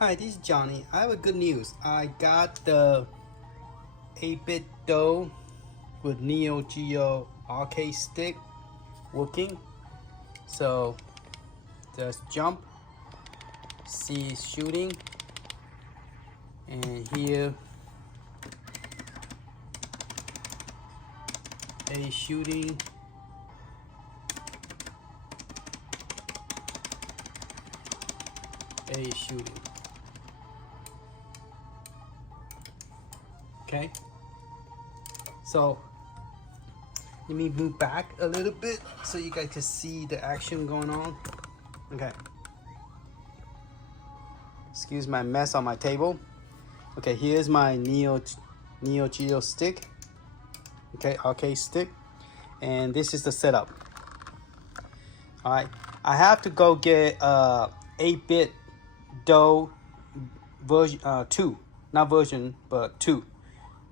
Hi, this is Johnny. I have a good news. I got the 8bitdo with Neo Geo Arcade Stick working. So just jump, see shooting, and here a shooting. A shooting. Okay, so let me move back a little bit so you guys can see the action going on. Okay, excuse my mess on my table. Okay, here's my Neo Geo stick. Okay, arcade stick, and this is the setup. All right, I have to go get 8bitdo version 2, not version but 2.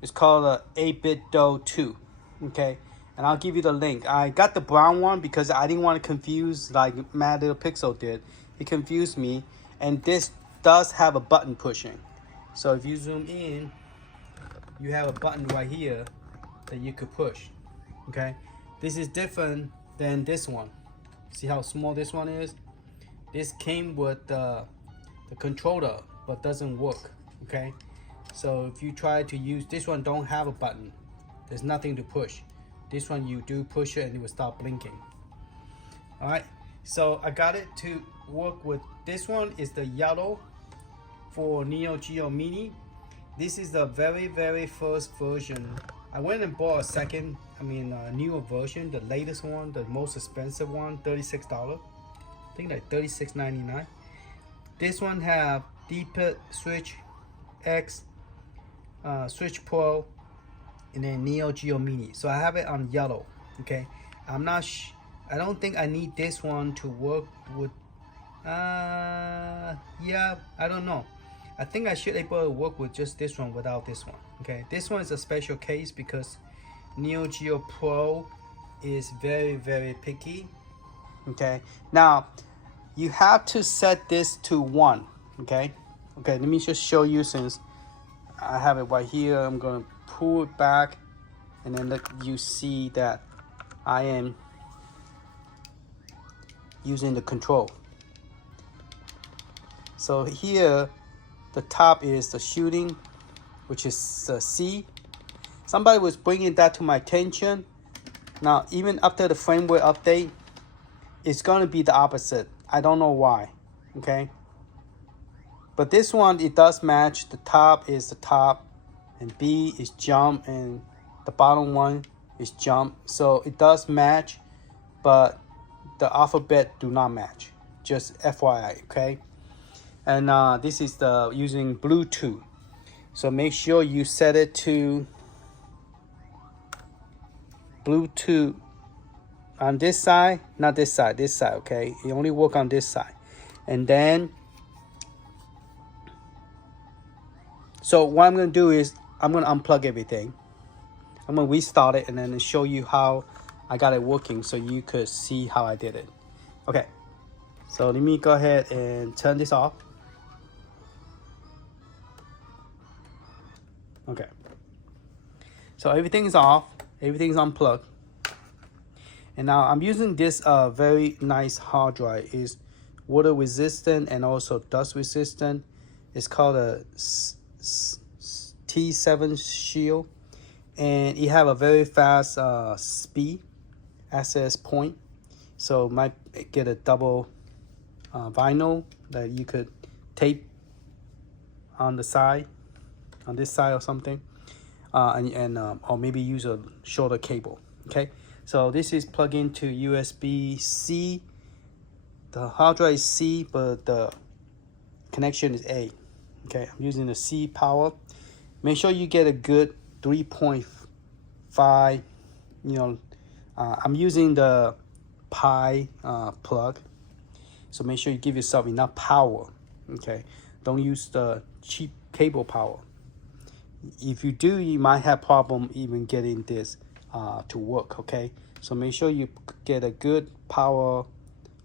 It's called a 8bitdo 2. Okay, and I'll give you the link. I got the brown one because I didn't want to confuse like Mad Little Pixel did. It confused me, and this does have a button pushing. So if you zoom in, you have a button right here that you could push. Okay, this is different than this one. See how small this one is? This came with the controller but doesn't work. Okay, so if you try to use this one, don't have a button, there's nothing to push. This one you do push it and it will start blinking. All right, so I got it to work with this one. Is the yellow for Neo Geo Mini. This is the very first version. I went and bought a newer version, the latest one, the most expensive one, $36. I think like $36.99. This one have D-pad switch X, switch Pro, and then Neo Geo Mini. So I have it on yellow. Okay, I don't think I need this one to work with. Yeah, I don't know. I think I should able to work with just this one without this one. Okay, this one is a special case because Neo Geo Pro is very picky. Okay, now you have to set this to 1. Okay, let me just show you. Since I have it right here, I'm going to pull it back and then let you see that I am using the control. So here the top is the shooting, which is C. Somebody was bringing that to my attention. Now even after the firmware update, it's going to be the opposite. I don't know why. Okay, but this one, it does match. The top is the top, and B is jump, and the bottom one is jump. So it does match, but the alphabet do not match. Just FYI, okay? And this is the using Bluetooth. So make sure you set it to Bluetooth on this side, not this side, this side, okay? You only work on this side. And then, so what I'm gonna do is I'm gonna unplug everything. I'm gonna restart it and then show you how I got it working so you could see how I did it. Okay, so let me go ahead and turn this off. Okay, so everything is off, everything's unplugged. And now I'm using this very nice hard drive. It's water resistant and also dust resistant. It's called a T7 Shield, and it have a very fast speed access point. So might get a double vinyl that you could tape on the side, on this side or something, or maybe use a shorter cable. Okay, so this is plugged into USB-C. The hard drive is C, but the connection is A. Okay, I'm using the C power. Make sure you get a good 3.5. I'm using the Pi plug. So make sure you give yourself enough power. Okay, don't use the cheap cable power. If you do, you might have problem even getting this to work. Okay, so make sure you get a good power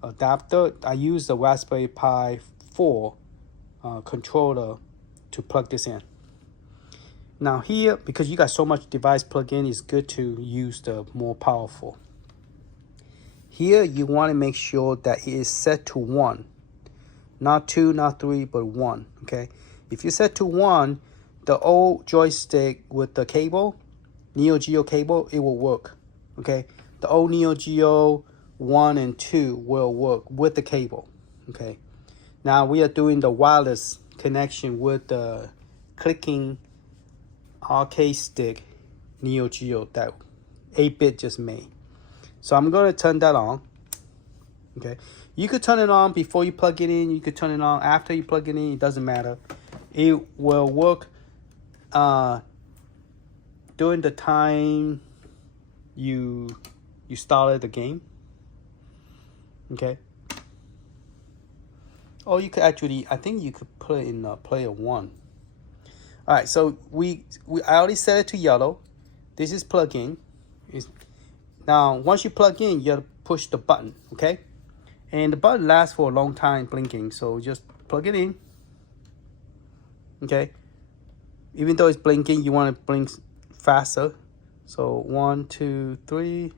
adapter. I use the Raspberry Pi 4 controller to plug this in. Now here, because you got so much device plug in, it's good to use the more powerful. Here you want to make sure that it is set to 1. Not 2, not 3, but 1, okay? If you set to 1, the old joystick with the cable, Neo Geo cable, it will work, okay? The old Neo Geo 1 and 2 will work with the cable, okay? Now we are doing the wireless connection with the clicking arcade stick Neo Geo that 8-bit just made. So I'm going to turn that on, okay? You could turn it on before you plug it in. You could turn it on after you plug it in. It doesn't matter. It will work during the time you started the game, okay? Or you could actually, I think you could put it in player 1. All right, so I already set it to yellow. This is plug in. Now once you plug in, you have to push the button, okay? And the button lasts for a long time blinking, so just plug it in, okay? Even though it's blinking, you want to blink faster. So 1, 2, 3.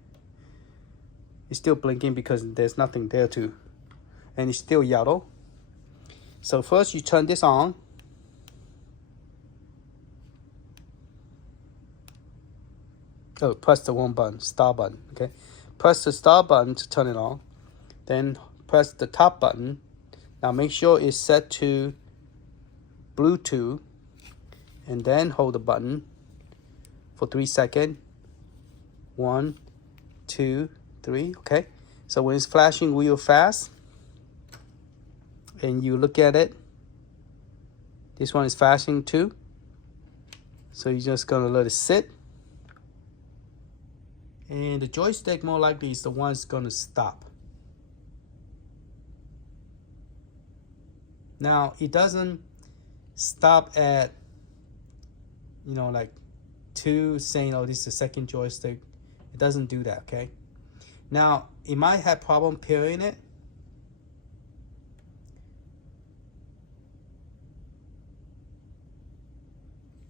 It's still blinking because there's nothing there too. And it's still yellow. So first you turn this on. Oh, press the 1 button, start button, okay? Press the start button to turn it on. Then press the top button. Now make sure it's set to Bluetooth. And then hold the button for 3 seconds. 1, 2, 3, okay? So when it's flashing real fast, and you look at it, this one is flashing too. So you're just gonna let it sit. And the joystick more likely is the one that's gonna stop. Now it doesn't stop at, you know, like 2 saying, oh, this is the second joystick. It doesn't do that, okay? Now it might have problem pairing it.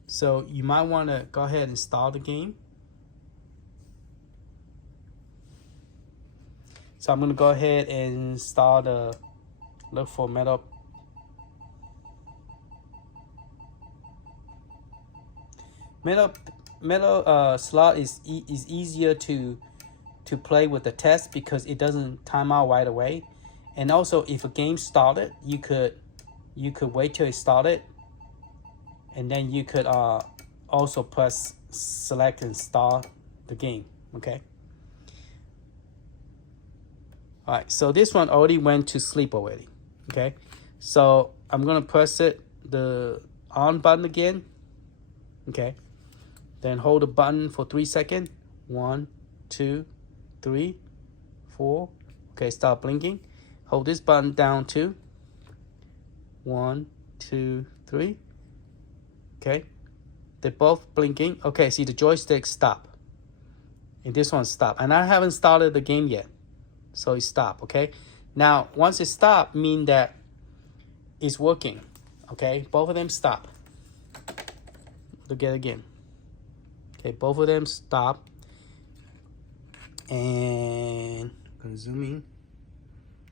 So you might want to go ahead and start the game. So I'm going to go ahead and start look for metal slot is easier to play with the test because it doesn't time out right away. And also if a game started, you could wait till it started, and then you could also press select and start the game, okay? All right, so this one already went to sleep already, okay? So I'm gonna press the on button again, okay? Then hold the button for 3 seconds. 1, 2, 3, 4. Okay, start blinking. Hold this button down too. 1, 2, 3. Okay, they're both blinking. Okay, see the joystick stop. And this one stop. And I haven't started the game yet. So it stopped, okay? Now, once it stopped, mean that it's working, okay? Both of them stop. Look at it again. Okay, both of them stop. And I'm gonna zoom in.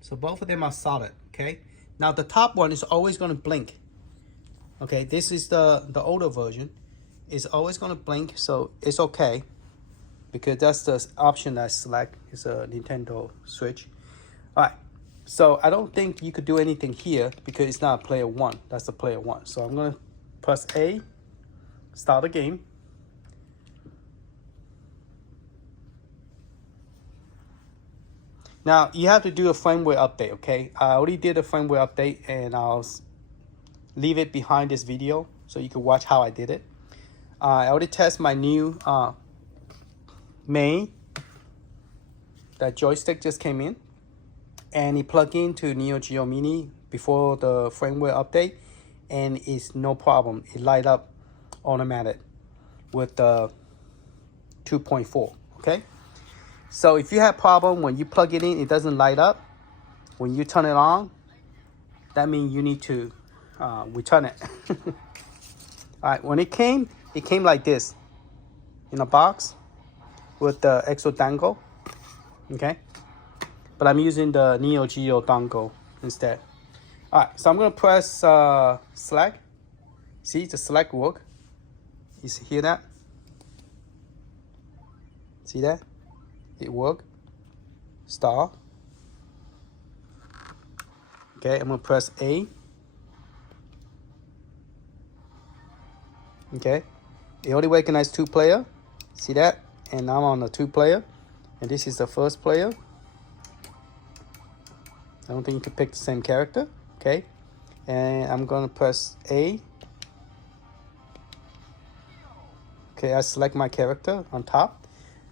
So both of them are solid, okay? Now the top one is always gonna blink. Okay, this is the older version. It's always gonna blink, so it's okay. Because that's the option I select. It's a Nintendo Switch. All right, so I don't think you could do anything here because it's not player 1. That's the player 1. So I'm gonna press A, start the game. Now you have to do a firmware update, okay? I already did a firmware update and I'll leave it behind this video so you can watch how I did it. I already tested my new that joystick just came in, and it plugged into Neo Geo Mini before the firmware update, and it's no problem. It light up automatic with the 2.4. Okay, so if you have problem when you plug it in, it doesn't light up. When you turn it on, that means you need to return it. All right, when it came like this in a box with the extra dongle. Okay, but I'm using the Neo Geo dongle instead. All right, so I'm gonna press select. See the select work. You hear that? See that? It worked. Star. Okay, I'm gonna press A. Okay, it only recognizes 2-player. See that? And I'm on the 2-player, and this is the first player. I don't think you can pick the same character. Okay, and I'm gonna press A. Okay, I select my character on top.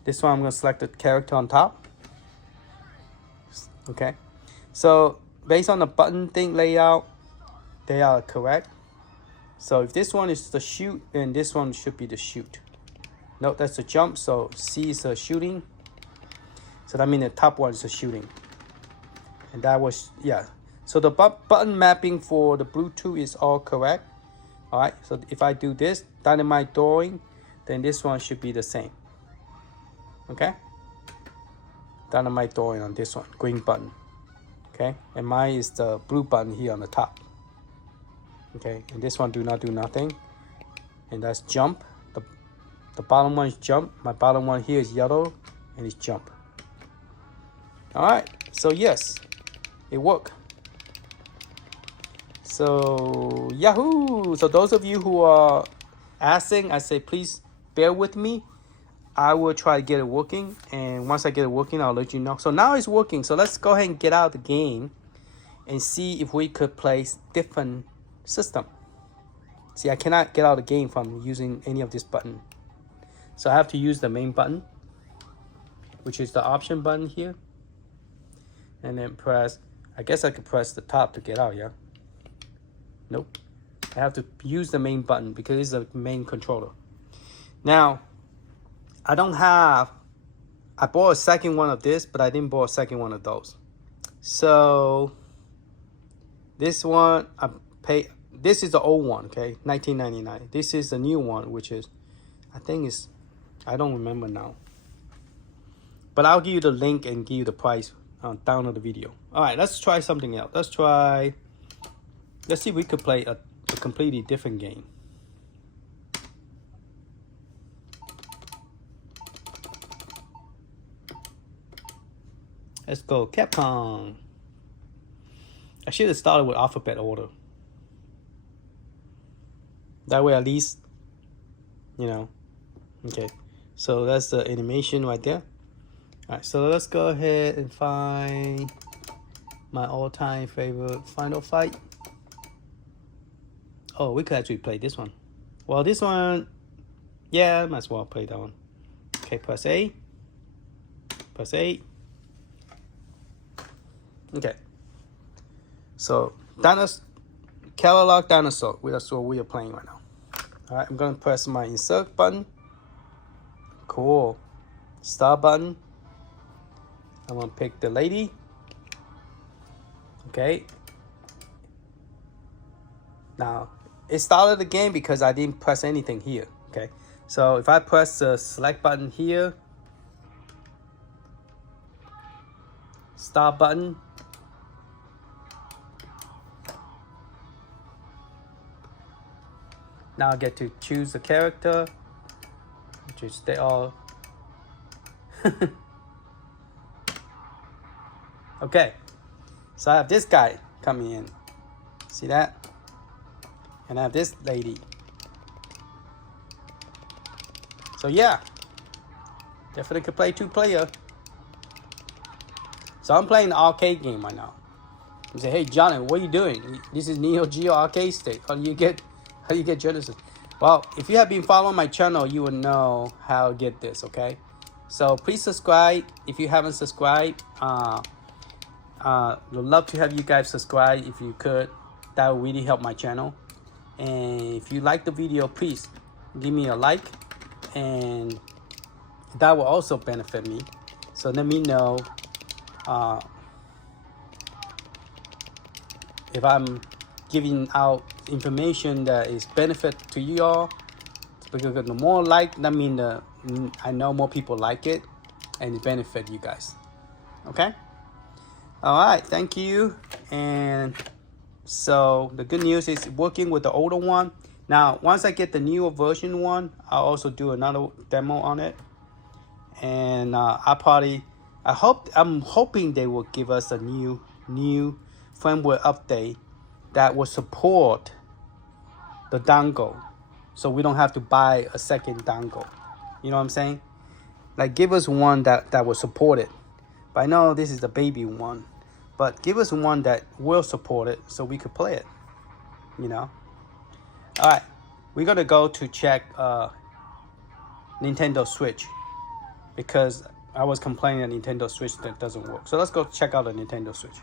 This one I'm gonna select the character on top. Okay, so based on the button thing layout, they are correct. So if this one is the shoot, then this one should be the shoot. Nope, that's the jump. So C is the shooting. So that means the top one is the shooting. And that was, yeah. So the button mapping for the Bluetooth is all correct. All right, so if I do this, dynamite throwing, then this one should be the same. Okay? Dynamite throwing on this one, green button. Okay, and mine is the blue button here on the top. Okay, and this one do not do nothing. And that's jump. The bottom one is jump. My bottom one here is yellow, and it's jump. All right, so yes, it worked. So yahoo! So those of you who are asking, I say please bear with me. I will try to get it working, and once I get it working, I'll let you know. So now it's working. So let's go ahead and get out of the game and see if we could play different system. See, I cannot get out of the game from using any of this button. So I have to use the main button, which is the option button here. And then press, I guess I could press the top to get out, yeah? Nope. I have to use the main button because it's the main controller. Now, I bought a second one of this, but I didn't buy a second one of those. So this one, this is the old one, okay, 1999. This is the new one, which is, I don't remember now. But I'll give you the link and give you the price down on the video. All right, let's try something else. Let's see if we could play a completely different game. Let's go Capcom. I should have started with alphabet order. That way at least, you know. Okay, so that's the animation right there. All right, so let's go ahead and find my all-time favorite Final Fight. Oh, we could actually play this one. Well, this one, yeah, might as well play that one. Okay, press A. Press A. Okay. So, Catalog Dinosaur. That's what we are playing right now. All right, I'm going to press my insert button. Cool. Start button. I'm going to pick the lady. Okay. Now, it started the game because I didn't press anything here. Okay. So, if I press the select button here, start button, now I get to choose the character, which is they all. Okay, so I have this guy coming in. See that? And I have this lady. So yeah, definitely could play 2-player. So I'm playing the arcade game right now. You say, hey Johnny, what are you doing? This is Neo Geo Arcade Stick. How do you get Genesis? Well, if you have been following my channel, you will know how to get this, okay? So please subscribe if you haven't subscribed. Would love to have you guys subscribe if you could. That would really help my channel. And if you like the video, please give me a like, and that will also benefit me. So let me know if I'm giving out information that is benefit to you all. Because the more like, that means I know more people like it, and it benefit you guys. Okay. All right. Thank you. And so the good news is working with the older one. Now, once I get the newer version one, I'll also do another demo on it. And I'm hoping they will give us a new firmware update that will support the dongle, so we don't have to buy a second dongle. You know what I'm saying? Like, give us one that will support it. But I know this is the baby one, but give us one that will support it so we could play it. You know. All right, we're gonna go to check Nintendo Switch, because I was complaining that Nintendo Switch that doesn't work. So let's go check out the Nintendo Switch.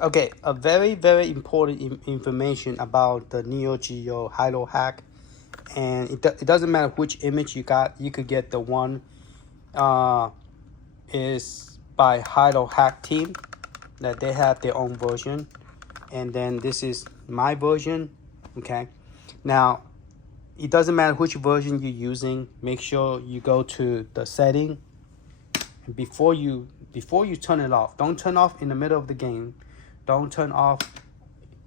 Okay, a very, very important information about the Neo Geo Hilo hack. And it doesn't matter which image you got. You could get the one is by Hilo hack team, that they have their own version. And then this is my version. Okay, now it doesn't matter which version you're using. Make sure you go to the setting, and before you turn it off, don't turn off in the middle of the game. Don't turn off.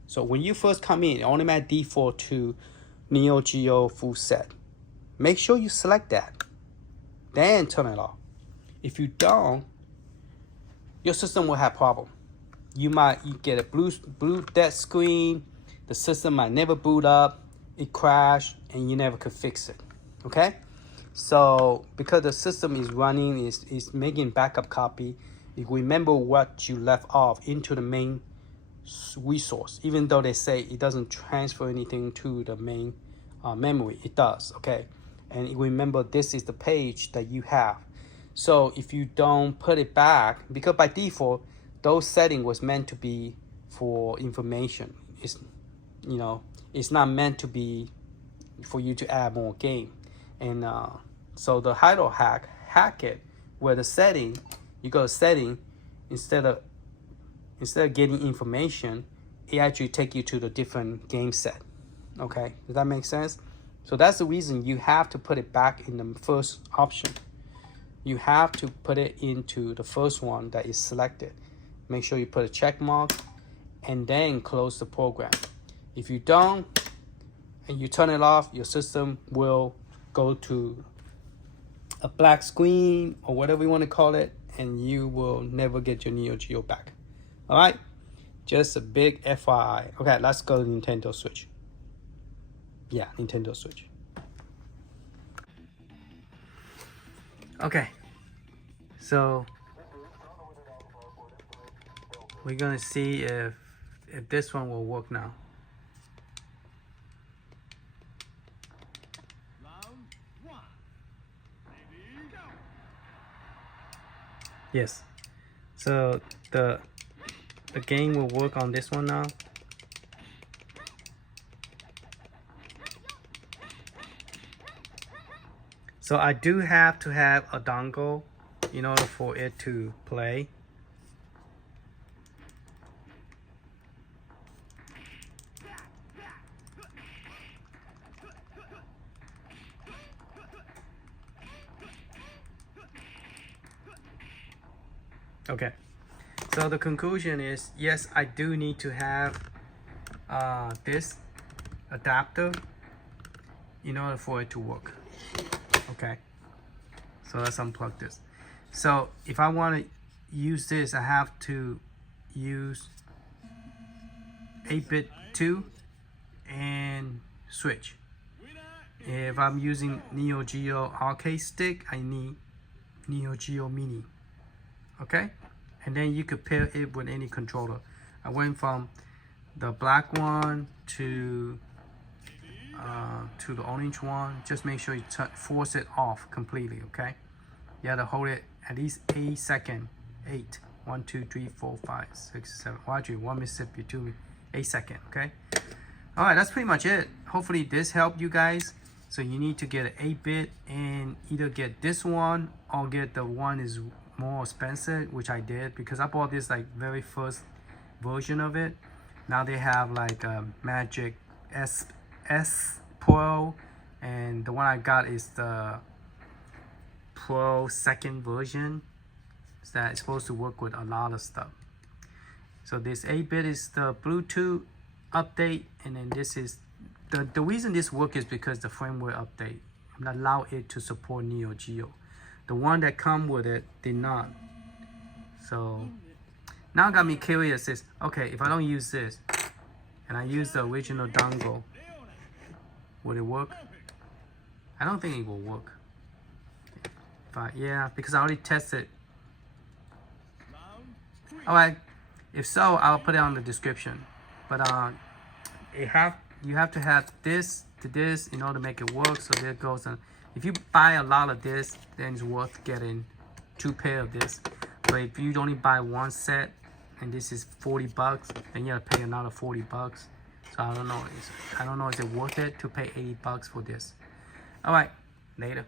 So when you first come in, automatic default to Neo Geo full set. Make sure you select that, then turn it off. If you don't, your system will have problem. You get a blue dead screen. The system might never boot up. It crashed, and you never could fix it. Okay, so because the system is running, is making backup copy. You remember what you left off into the main resource, even though they say it doesn't transfer anything to the main memory. It does. Okay, and remember, this is the page that you have. So if you don't put it back, because by default those settings was meant to be for information. It's not meant to be for you to add more game. And so the Hilo hack it, where the setting, you go to setting, instead of getting information, it actually take you to the different game set. Okay, does that make sense? So that's the reason you have to put it back in the first option. You have to put it into the first one that is selected. Make sure you put a check mark and then close the program. If you don't and you turn it off, your system will go to a black screen or whatever you want to call it, and you will never get your Neo Geo back. All right, just a big FYI. Okay, let's go to Nintendo Switch. Yeah, Nintendo Switch. Okay, so we're gonna see if this one will work now. Yes, so the game will work on this one now. So I do have to have a dongle in order for it to play. Okay, so the conclusion is, yes, I do need to have this adapter in order for it to work. Okay, so let's unplug this. So if I want to use this, I have to use 8bitdo and switch. If I'm using Neo Geo Arcade Stick, I need Neo Geo Mini. Okay, and then you could pair it with any controller. I went from the black one to the orange one. Just make sure you force it off completely. Okay, you have to hold it at least 8 seconds. 8 1 2 3 4 5 6 7 watch you 1 Mississippi 2 8 seconds. Okay, all right, that's pretty much it. Hopefully this helped you guys. So you need to get an 8-bit and either get this one or get the one is more expensive, which I did because I bought this like very first version of it. Now they have like a Magic S Pro, and the one I got is the Pro second version. That's supposed to work with a lot of stuff. So this 8-bit is the Bluetooth update, and then this is the reason this works is because the firmware update allow it to support Neo Geo. The one that come with it did not. So now got me curious is, okay, if I don't use this and I use the original dongle, will it work? I don't think it will work. But yeah, because I already tested. Alright, if so, I'll put it on the description. But you have to have this to this in order to make it work. So there goes. If you buy a lot of this, then it's worth getting 2 pairs of this. But if you only buy 1 set, and this is $40, then you have to pay another $40. So I don't know. I don't know, is it worth it to pay $80 for this? All right, later.